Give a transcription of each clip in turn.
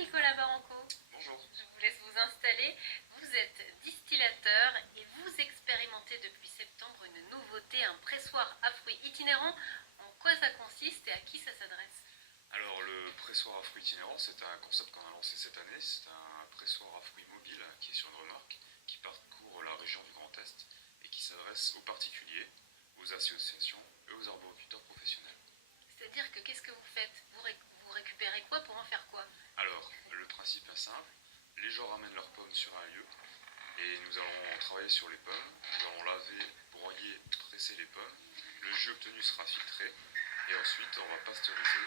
Nicolas Baranco. Bonjour. Je vous laisse vous installer. Vous êtes distillateur et vous expérimentez depuis septembre une nouveauté, un pressoir à fruits itinérant. En quoi ça consiste et à qui ça s'adresse? Alors le pressoir à fruits itinérant, c'est un concept qu'on a lancé cette année. C'est un pressoir à fruits mobile qui est sur une remorque, qui parcourt la région du Grand Est et qui s'adresse aux particuliers, aux associations et aux arboriculteurs professionnels. C'est-à-dire que qu'est-ce que vous faites? Vous récupérez quoi pour en faire quoi? Alors le principe est simple, les gens ramènent leurs pommes sur un lieu et nous allons travailler sur les pommes. Nous allons laver, broyer, presser les pommes. Le jus obtenu sera filtré et ensuite on va pasteuriser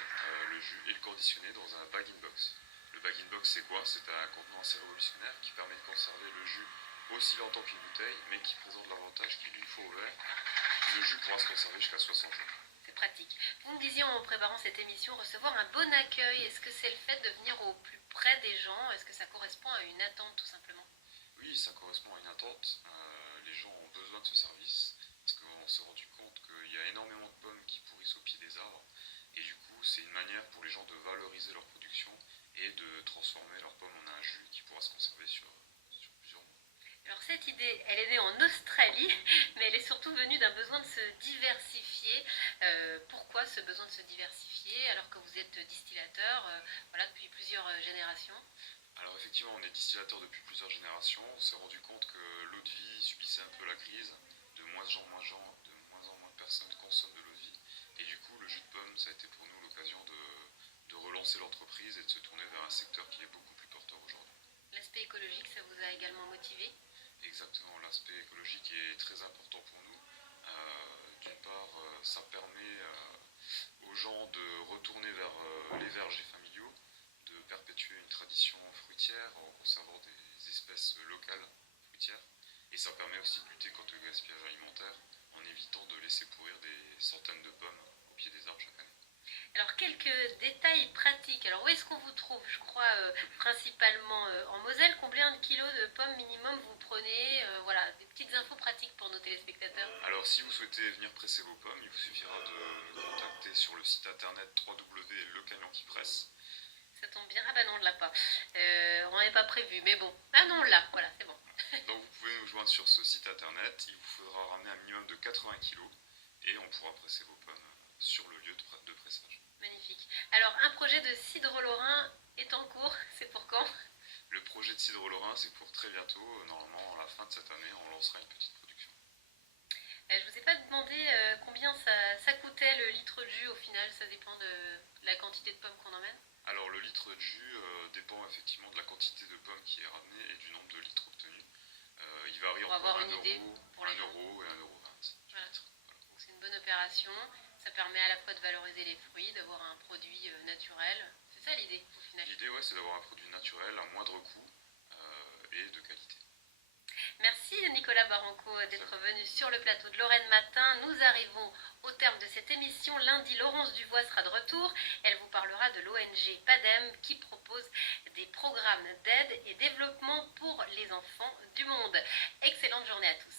le jus et le conditionner dans un bag-in-box. Le bag-in-box c'est quoi? C'est un contenant assez révolutionnaire qui permet de conserver le jus aussi longtemps qu'une bouteille, mais qui présente l'avantage qu'une fois ouvert, le jus pourra se conserver jusqu'à 60 jours. C'est pratique. Vous me disiez en préparant cette émission recevoir un bon accueil. Est-ce que c'est le fait de venir au plus près des gens? Est-ce que ça correspond à une attente tout simplement? Oui, ça correspond à une attente. Les gens ont besoin de ce service parce qu'on s'est rendu compte qu'il y a énormément de pommes qui pourrissent au pied des arbres. Et du coup, c'est une manière pour les gens de valoriser leur production et de transformer leurs pommes en un jus qui pourra se conserver sur plusieurs mois. Alors cette idée, elle est née en Australie, mais elle est surtout venue d'un besoin de se diversifier. Pourquoi ce besoin de se diversifier alors que vous êtes distillateur voilà, depuis plusieurs générations? Alors effectivement, on est distillateur depuis plusieurs générations. On s'est rendu compte que l'eau de vie subissait un peu la crise. De moins en moins de personnes consomment de l'eau de vie. Et du coup, le jus de pomme, ça a été pour nous l'occasion de relancer l'entreprise et de se tourner vers un secteur qui est beaucoup plus porteur aujourd'hui. L'aspect écologique, ça vous a également motivé? Exactement, l'aspect écologique est très important pour nous. D'une part, ça permet aux gens de retourner vers les vergers familiaux, de perpétuer une tradition fruitière en conservant des espèces locales fruitières. Et ça permet aussi de lutter contre le gaspillage alimentaire en évitant de laisser pourrir des centaines de pommes au pied des arbres chaque année. Alors quelques détails pratiques. Alors où est-ce qu'on vous trouve? Je crois principalement en Moselle. Combien de kilos de pommes minimum vous prenez? Voilà, des petites infos pratiques pour nos téléspectateurs. Alors si vous souhaitez venir presser vos pommes, il vous suffira de nous contacter sur le site internet www.lecamion-qui-presse. Ça tombe bien. Ah bah non, on ne l'a pas. On n'avait pas prévu, mais bon. Ah non, on l'a. Voilà, c'est bon. Donc vous pouvez nous joindre sur ce site internet. Il vous faudra ramener un minimum de 80 kg et on pourra presser vos pommes sur le lieu de pressage. Magnifique. Alors un projet de cidre lorrain est en cours. C'est pour quand? Le projet de cidre lorrain, c'est pour très bientôt. Normalement, à la fin de cette année, on lancera une petite production. Je ne vous ai pas demandé combien ça coûtait le litre de jus au final. Ça dépend de la quantité de pommes qu'on emmène. Alors le litre de jus dépend effectivement de la quantité de pommes qui est ramenée et du nombre de litres obtenus. Il varie Pour entre avoir 1 une idée euro, pour 1 les gens. euro et 1,20 € du Voilà. litre. Voilà. Donc c'est une bonne opération. Ça permet à la fois de valoriser les fruits, d'avoir un produit naturel. C'est ça l'idée au final. L'idée, ouais, c'est d'avoir un produit naturel à moindre coût et de qualité. Merci Nicolas Baranco d'être venu sur le plateau de Lorraine Matin. Nous arrivons au terme de cette émission. Lundi, Laurence Duvois sera de retour. Elle vous parlera de l'ONG PADEM qui propose des programmes d'aide et développement pour les enfants du monde. Excellente journée à tous.